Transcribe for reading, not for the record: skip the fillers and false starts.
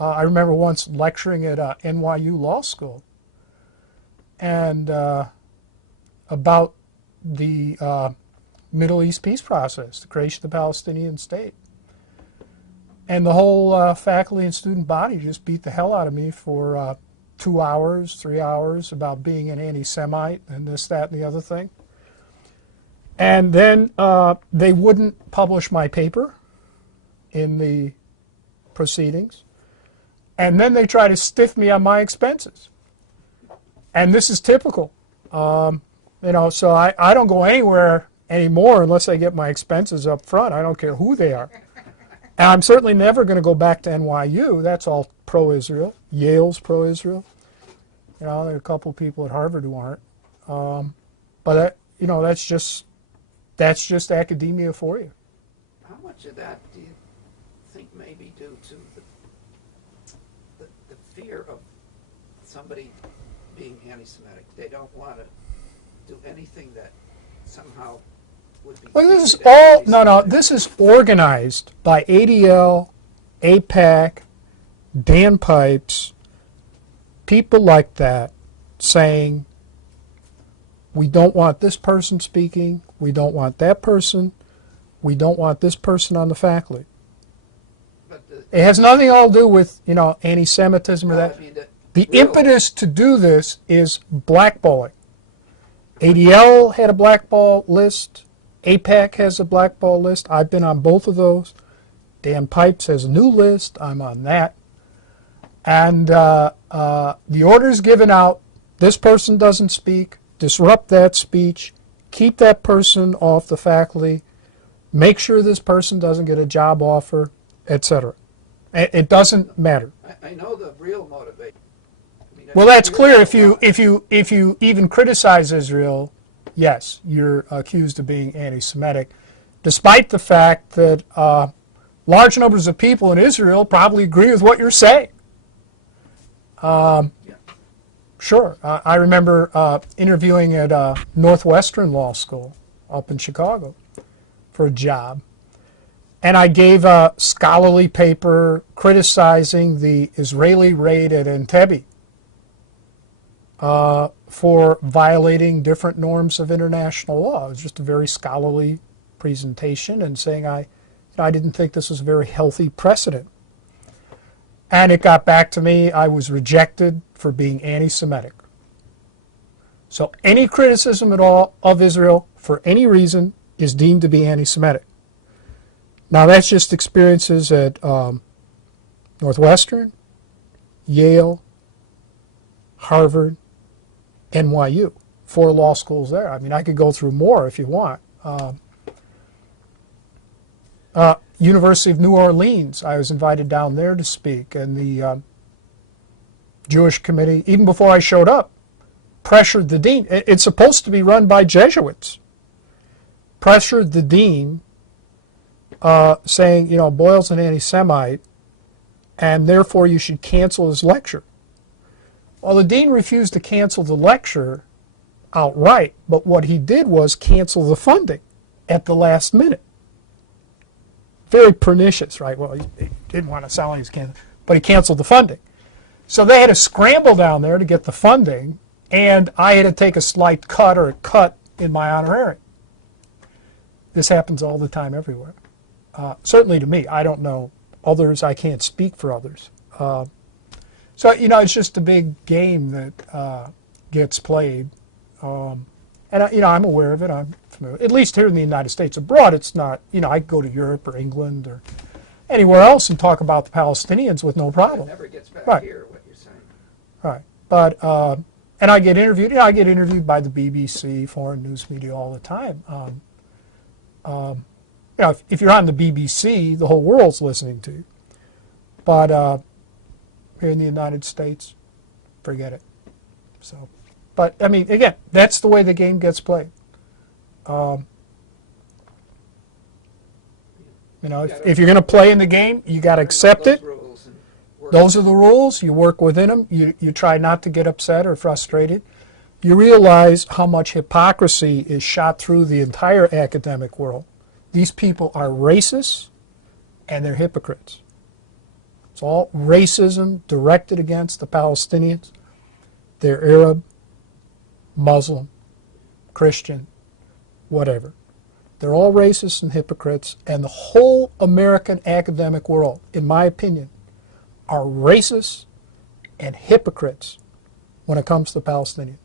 I remember once lecturing at NYU Law School and about the Middle East peace process, the creation of the Palestinian state. And the whole faculty and student body just beat the hell out of me for 2 hours, 3 hours about being an anti-Semite and this, that, and the other thing. And then they wouldn't publish my paper in the proceedings. And then they try to stiff me on my expenses. And this is typical. You know, so I don't go anywhere anymore unless I get my expenses up front. I don't care who they are. And I'm certainly never going to go back to NYU. That's all pro-Israel. Yale's pro-Israel. You know, there are a couple of people at Harvard who aren't. But, you know, that's just academia for you. How much of that do you think may be due to the fear of somebody being anti-Semitic? They don't want to do anything that somehow would be... Well, this is all, no, this is organized by ADL, AIPAC, Dan Pipes, people like that saying, we don't want this person speaking, we don't want that person, we don't want this person on the faculty. It has nothing at all to do with, you know, anti-Semitism or that. I mean, the impetus to do this is blackballing. ADL had a blackball list. AIPAC has a blackball list. I've been on both of those. Dan Pipes has a new list. I'm on that. And the order's given out. This person doesn't speak. Disrupt that speech. Keep that person off the faculty. Make sure this person doesn't get a job offer, etc. It doesn't matter. I know the real motivation. Well, that's clear. If you even criticize Israel, yes, you're accused of being anti-Semitic, despite the fact that large numbers of people in Israel probably agree with what you're saying. Sure. I remember interviewing at Northwestern Law School up in Chicago for a job. And I gave a scholarly paper criticizing the Israeli raid at Entebbe for violating different norms of international law. It was just a very scholarly presentation and saying I didn't think this was a very healthy precedent. And it got back to me. I was rejected for being anti-Semitic. So any criticism at all of Israel for any reason is deemed to be anti-Semitic. Now that's just experiences at Northwestern, Yale, Harvard, NYU, 4 law schools there. I mean, I could go through more if you want. University of New Orleans, I was invited down there to speak, and the Jewish committee, even before I showed up, pressured the dean. It's supposed to be run by Jesuits. Pressured the dean, saying, you know, Boyle's an anti-Semite, and therefore you should cancel his lecture. Well, the dean refused to cancel the lecture outright, but what he did was cancel the funding at the last minute. Very pernicious, right? Well, he didn't want to sound like he was canceling, but he canceled the funding. So they had to scramble down there to get the funding, and I had to take a slight cut or a cut in my honorarium. This happens all the time everywhere. Certainly to me. I don't know others. I can't speak for others. So, you know, it's just a big game that gets played. And, you know, I'm aware of it. I'm familiar. At least here in the United States. Abroad, it's not, you know, I go to Europe or England or anywhere else and talk about the Palestinians with no problem. It never gets back right. here, what you're saying. Right. But, and I get interviewed. You know, I get interviewed by the BBC, foreign news media all the time. You know, if you're on the BBC, the whole world's listening to you. But here in the United States, forget it. So, but I mean, again, that's the way the game gets played. You know, if you're going to play in the game, you got to accept it. Those are the rules. You work within them. You try not to get upset or frustrated. You realize how much hypocrisy is shot through the entire academic world. These people are racist, and they're hypocrites. It's all racism directed against the Palestinians. They're Arab, Muslim, Christian, whatever. They're all racists and hypocrites, and the whole American academic world, in my opinion, are racists and hypocrites when it comes to Palestinians.